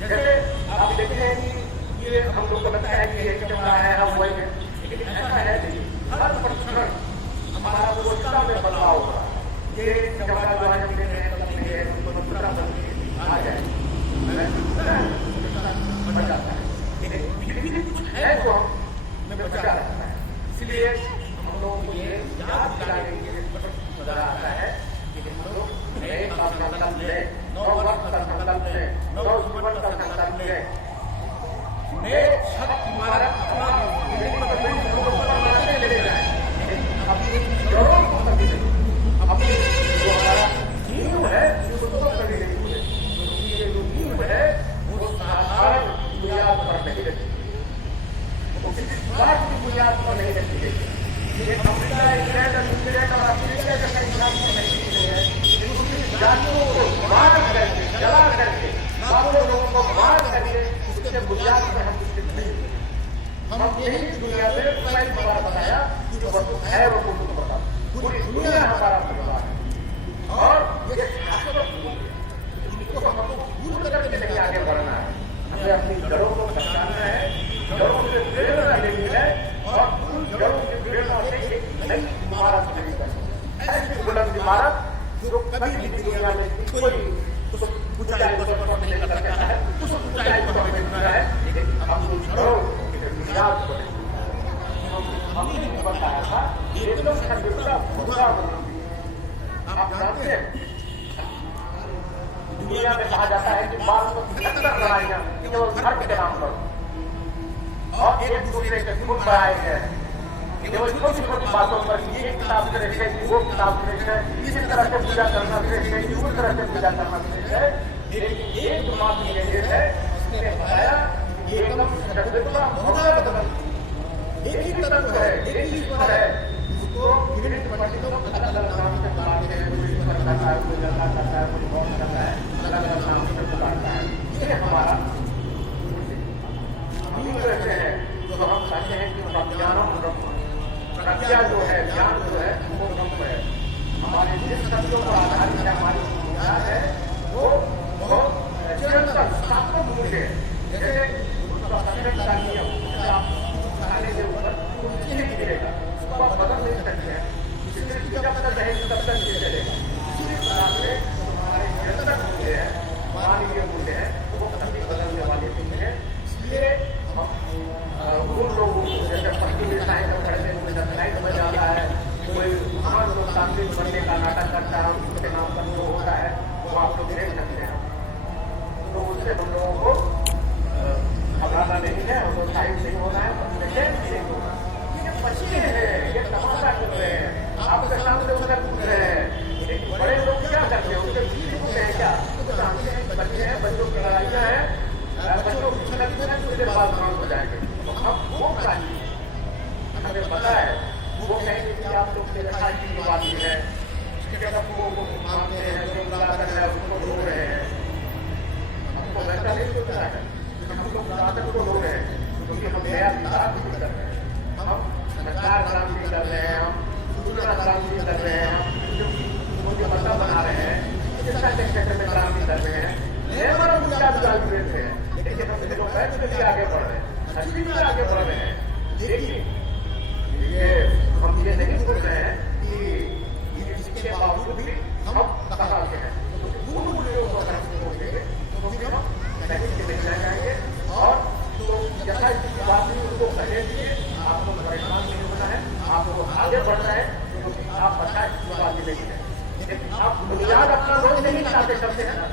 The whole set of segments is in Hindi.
जैसे आप देखते हैं कि ये हम लोग को लगता है कि ये चमड़ा है हम वही है, लेकिन ऐसा है नहीं। हर प्रक्षण हमारा कोशिका में बदलाव हो रहा है। ये चमड़ा जो है हमने उनको दूसरा बन के आ जाए बच जाता है, लेकिन फिर भी कुछ है जो हमें बचा रहता है। इसलिए हम लोग को ये याद दिलाने के लिए मजा आता है कि हम लोग नए का संकल्प लें, नौ वर्ष का संकल्प लें, नौ जीवन का संकल्प लें। नए शब्द हमारा अपना ले जाए, अपनी जड़ों को कभी नहीं, अपनी जो हमारा नींव है उसको कभी नहीं भूले। ये जो नींव है वो साधारण बुनियाद पर नहीं रहती, वो किसी बात की बुनियाद पर नहीं रहती है। ये अफ्रीका इंग्लैंड और न्यूजीलैंड और अफ्रीका जैसा इलाज नहीं है। दूसरी जातियों को मार करके, जला करके, लाखों लोगों को मार करके उसके बुनियाद पर हम विकसित नहीं हुए। हम यही दुनिया में पहली बार बताया कि वो वस्तु है, वो कुछ बता, पूरी दुनिया हमारा परिवार है और ये इसको हमको दूर करके लेके आगे बढ़ना है। हमें अपनी जड़ों को पहचानना है, जड़ों से प्रेरणा लेनी है और उन जड़ों की प्रेरणा से एक नई इमारत खड़ी करनी है। ऐसी बुलंद इमारत जो कभी भी दुनिया में कोई उस ऊंचाई को सफर नहीं कर सकता है, उस ऊंचाई को हमें मिलना है, लेकिन हम उन जड़ों की बुनियाद को हमने बताया था। एकदम संयुक्ता खुदा आप जानते हैं दुनिया में कहा जाता है कि 1277 लड़ाइयां केवल धर्म के नाम पर और एक दूसरे के खून बहाए गए, केवल छोटी छोटी बातों पर ये किताब श्रेष्ठ है, वो किताब श्रेष्ठ है, इसी तरह से पूजा करना श्रेष्ठ है, उस तरह से पूजा करना श्रेष्ठ है। लेकिन एक मात्र ये है, उसने बताया एकदम सदगुणा खुदा बदल, एक ही तत्व है, एक ही ईश्वर है। उसको विभिन्न पंडितों अलग अलग नाम से बुलाते हैं, कोई ईश्वर करता है, कोई लड़का करता है, कोई भगवान करता है, अलग अलग नाम से बुलाता है। ये हमारा हम कहते हैं तो हम कहते हैं कि प्रज्ञानम ब्रह्म, प्रज्ञा जो है, ज्ञान जो है वो ब्रह्म है। हमारे जिस तत्वों पर आधारित हमारी ज्ञान है वो बहुत चिरंतन शास्त्रों मूल है। जैसे उसका सफेद का नियम खाने के ऊपर कुछ नहीं गिरेगा, उसको आप बदल नहीं सकते हैं, इसलिए जब तक रहेगी तब तक ये चलेगा। इसी तरह से हमारे निरंतर मूल्य है, मानवीय मूल्य है, वो कभी बदलने वाले नहीं है। इसलिए उन लोगों को जैसे पट्टी मिलताएं जब पढ़ने में जब नहीं समझ आता है, कोई महान लोग तांत्रिक बनने का नाटक करता है, उसके नाम पर जो होता है वो आप लोग देख सकते हैं। तो उससे हम लोगों को घबराना नहीं है, उनको साइड नहीं होना है, नहीं होना। ये बच्चे हैं, ये तमाशा कर रहे हैं, आपके सामने उधर पूछ रहे हैं, लेकिन बड़े लोग क्या करते हैं, उनके बीच पूछते हैं क्या? तो जानते हैं बच्चे हैं, बच्चों की लड़ाइयाँ हैं, बच्चों की छलकते हैं, उसके बाद काम हो जाएंगे। अब वो चाहिए, हमें पता है वो कहेंगे कि आप लोग देखा की बात ही है, उसके बाद वो मानते हैं, जो बुला कर रहे हैं उसको रो रहे हैं। हमको वैसा नहीं सोचना है, हम लोग साधक को रो रहे हैं क्योंकि हम नया क्रांति कर रहे हैं, हम सरकार क्रांति कर रहे हैं, हम दूसरा क्रांति कर रहे हैं, हम मुझे मता बना रहे हैं, शिक्षा के क्षेत्र में क्रांति कर रहे हैं, लेबर और विचार चालू रहते हैं, लेकिन हम लोग भी आगे बढ़ रहे हैं, सभी भी आगे बढ़ रहे हैं। लेकिन ये हम ये नहीं बोल रहे हैं कि इसके बावजूद भी हम कहाँ के हैं, मूल मूल्यों को अगर हम बोलेंगे तो फिर हम कहीं से नहीं रह जाएंगे। और तो जैसा इसकी बात नहीं उसको कहने दीजिए, आपको परेशान नहीं होना है, आपको आगे बढ़ना है, क्योंकि आप पता इसकी बात नहीं है। लेकिन आप बुनियाद अपना रोज नहीं लगाते करते हैं ना,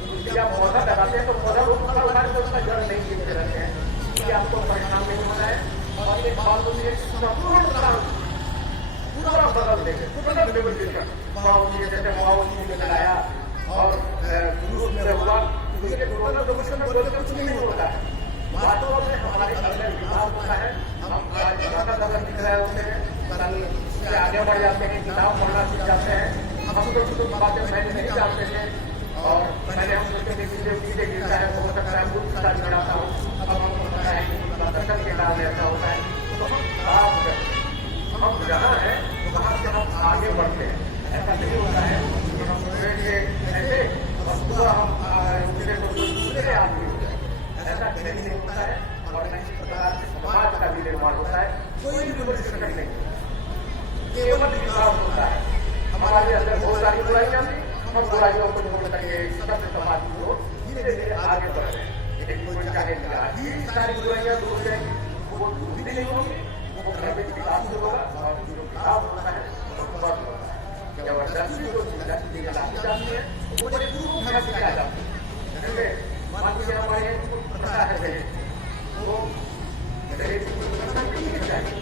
क्योंकि आप पौधा लगाते हैं तो पौधा रोज पौधा उठाने तो उसका जड़ नहीं गिरते रहते हैं, इसलिए आपको परेशान नहीं होना है। और एक बात होती है संपूर्ण पूरा बदल देंगे, बदल रेवोल्यूशन माओवादी जैसे माओवादी ने लगाया और रूस में हुआ, उसके टोटल रेवोल्यूशन में बोलते कुछ नहीं होता है। वास्तव में हमारे अंदर विकास होता है, हम आज ज्यादा दिख रहे होते हैं, उससे आगे बढ़ जाते हैं, किताब पढ़ना सीख जाते हैं। हम तो बातें पहले नहीं जानते थे और पहले हम सोचते थे चीजें गिरता है, हो सकता है कुछ साथ गिराता हो, अब हमको पता है कि उनका दर्शन के डाल ऐसा होता है। तो हम जहाँ है वहाँ से हम आगे बढ़ते हैं, ऐसा नहीं होता है कि हम ऐसे और सुबह हम दूसरे को दूसरे आदमी बुराइयों को छोड़ करके सभ्य समाज को धीरे धीरे आगे बढ़ रहे हैं। लेकिन कोई चाहे कि सारी बुराइयां दूर हो जाएंगी, वो दूर भी नहीं होगी, वो प्राइवेट विकास से होगा और जो विकास होता है वो बहुत होगा। जबरदस्ती जो चीजें लाती जाती है वो बड़े दूर ढंग से आ जाती है। जैसे मान लीजिए हमारे प्रथा है वो दहेज की चाहिए,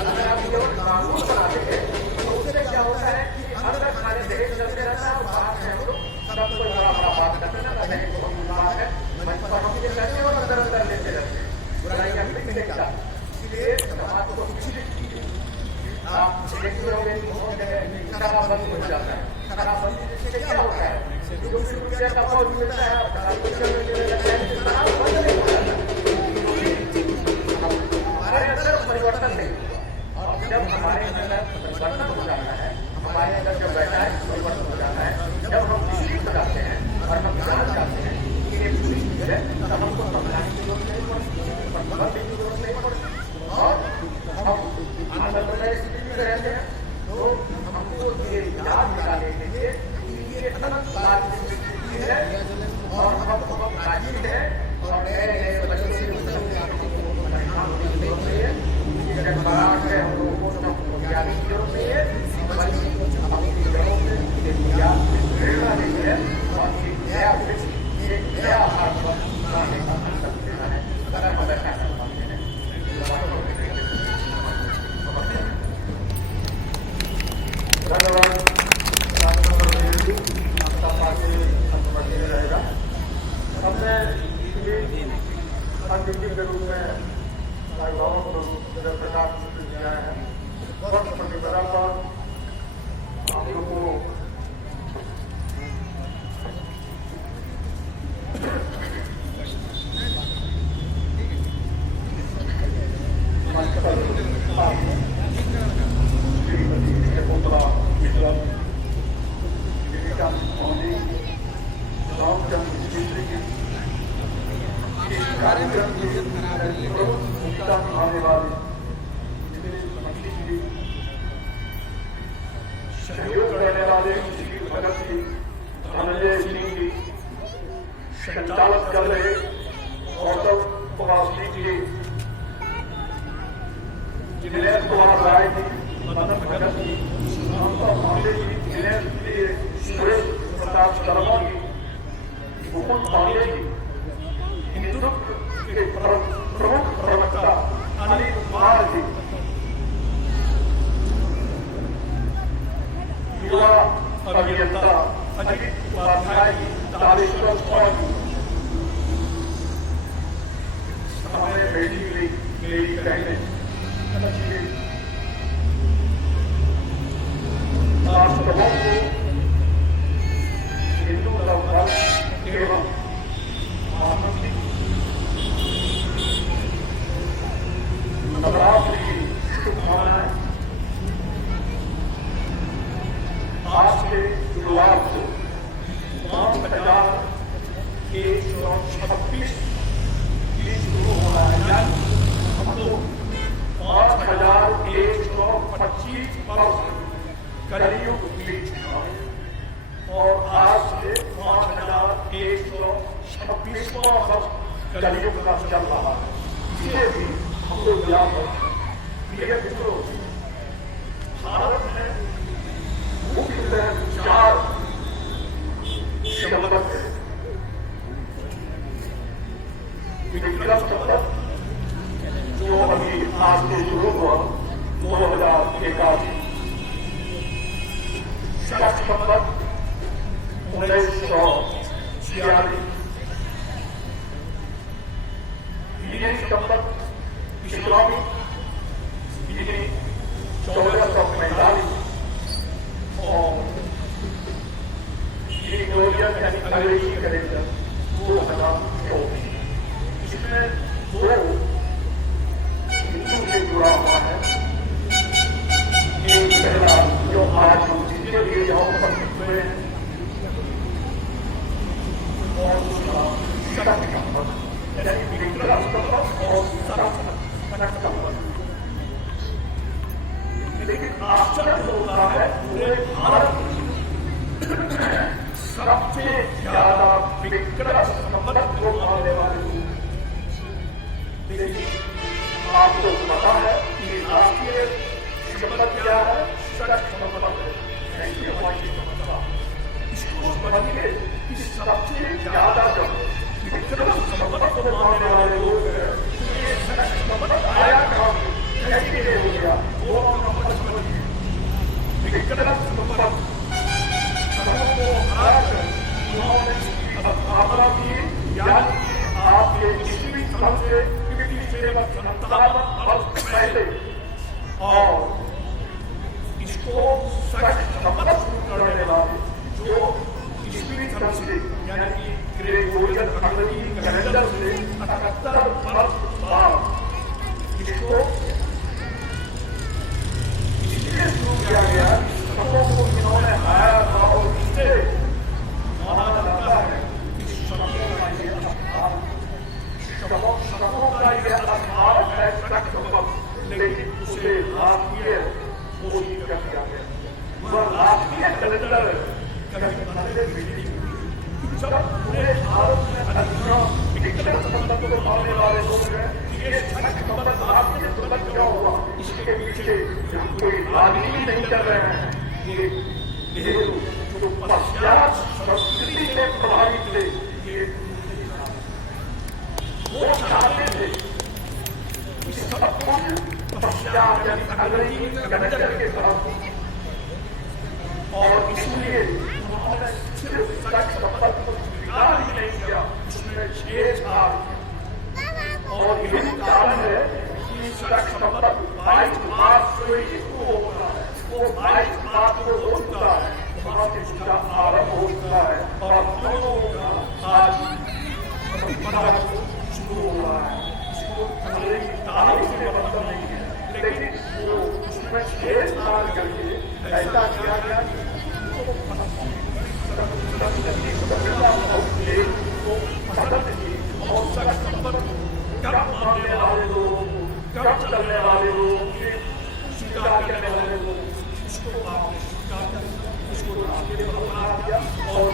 अगर आप केवल कानून बनाते हैं तो उससे क्या होता है कि अंदर खाने दहेज चलते रहता है और बाहर से हम लोग सबको बड़ा बड़ा बात करते हैं ना, दहेज बहुत बात है मंच पर हम ये कहते हैं और अंदर अंदर लेते रहते हैं, बुराइयां भी नहीं जाती। इसलिए समाज को शिक्षित कीजिए। आप देखते होंगे शराबबंदी हो जाता है, शराबबंदी से क्या होता है, जो रुपया का भाव मिलता है हमारे अंदर परिवर्तन नहीं होगा। और जब हमारे अंदर परिवर्तन हो जाता है, हमारे अंदर जब वैचारिक परिवर्तन हो जाता है, जब हम शिक्षित हो जाते हैं और हम जान जाते हैं कि ये पूरी चीज है, तो हमको समझाने की जरूरत नहीं पड़ती, समझाने की जरूरत नहीं पड़ती और हम आनंद में स्थिति में रहते हैं। तो हमको ये याद दिलाने के लिए ये अनंत काल की स्थिति है और हम बहुत प्राचीन है और नए नए बच्चों से परिणाम की जरूरत नहीं है। जब बराबर है हम लोगों को सब ज्ञान की जरूरत नहीं है, बल्कि अपनी जड़ों में ज्ञान की प्रेरणा नहीं है और एक नया एक नया आधार पर बनाने का संकल्प लेना है। अगर हम ऐसा करते हैं धन्यवाद। आपका पार्टी रहेगा। हमने अतिथि के रूप में भाइयों को प्रकाश किया है। वक्त प्रतिबद्धता पर हम लोग को सहयोग करने वाले भगत जी धनंजय सिंह जी, संचालक कर रहे गौतम कुमार सिंह जी, दिनेश कुमार राय जी, मदन भगत जी, ममता पांडे जी, दिनेश जी, सुरेश प्रताप शर्मा जी, मुकुंद पांडे जी, हिंदुत्व के प्रमुख प्रवक्ता अनिल कुमार जी, युवा अभियंता अजित उपाध्याय जी, तालेश्वर स्वामी, हमारे बेटी मेरी बहनें, राष्ट्रभवन को हिंदू धर्म एवं आध्यात्मिक नवरात्रि की शुभकामनाएं। आज के शुरुआत को 5,126 शुरू हो रहा है, हम लोग 5,125 वर्ष कलयुग बीत चुका है और आज से 5,126वां वर्ष कलयुग का चल रहा है। इसे भी हम लोग याद रखें। प्रिय मित्रों, भारत में मुख्यतः 4 शब्द है। विक्रम शब्द जो अभी आज से शुरू हुआ 2081, शक शब्द 1946, शब्द इस्लामी 1445 और ग्रेगोरियन यानी अंग्रेजी कैलेंडर 2024। इसमें 2 हिंदू से जुड़ा हुआ है। एक पहला जो आज जिसके लिए यहाँ पर हुए हैं और दूसरा शक शब्द यानी विक्रम शब्द और शक शब्द। लेकिन आश्चर्य होता है पूरे भारत सबसे ज्यादा विक्रम संपत्ति को पाने वाले लोग। देखिए, आपको पता है कि राष्ट्रीय संपत्ति क्या है? सड़क संपत्ति। इसको समझिए कि सबसे ज्यादा जब विक्रम संपत्ति को पाने वाले लोग हैं, ये सड़क संपत्ति आया कहाँ से? कैसे हो गया? वो नंबर समझिए। विक्रम संपत्ति सड़कों को हराकर उन्होंने स्थापना की, यानी आप ये किसी भी तरह से पहले और इसको सड़क संपत्ति करने वाले जो ईस्वी तरह से यानी कि ग्रेगोरियन अंग्रेजी कैलेंडर से 78 वर्ष बाद इसको इसलिए शुरू किया गया। सड़कों को इन्होंने हाया था और इससे माना जाता है कि सड़कों का ये अभाव है सड़क संपत्ति, लेकिन उसे राष्ट्रीय घोषित कर दिया गया। वह राष्ट्रीय कैलेंडर कभी जब पूरे भारत में अधिकांश विक्रम संपत्ति को पाने वाले लोग हैं, ये सड़क संपत्ति राष्ट्रीय संपत्ति क्या हुआ? इसके पीछे कोई राजनीति नहीं कर रहे हैं। ये जो पश्चात संस्कृति से प्रभावित थे, ये वो चाहते थे कि सब कुछ पश्चात यानी अंग्रेजी कैलेंडर के तरफ, और इसलिए उन्होंने सिर्फ सड़क संपत्ति को स्वीकार ही नहीं किया, उसमें छेड़छाड़। और यही कारण है कि सड़क संपत्ति 22 मार्च को ही शुरू होता है, वो 22 मार्च को हो चुका है, वहां से उसका आरंभ हो चुका है और हम लोगों का आज शुरू हो रहा है। इसको अंग्रेजी तारीख से मतलब नहीं है, लेकिन वो उसमें छेड़छाड़ करके ऐसा किया गया कि और सड़क संपत्ति कम मानने वाले लोगों को, कम चलने वाले लोगों के स्वीकार करने वाले लोग उसको आपने स्वीकार कर उसको रास्ते पर बना दिया और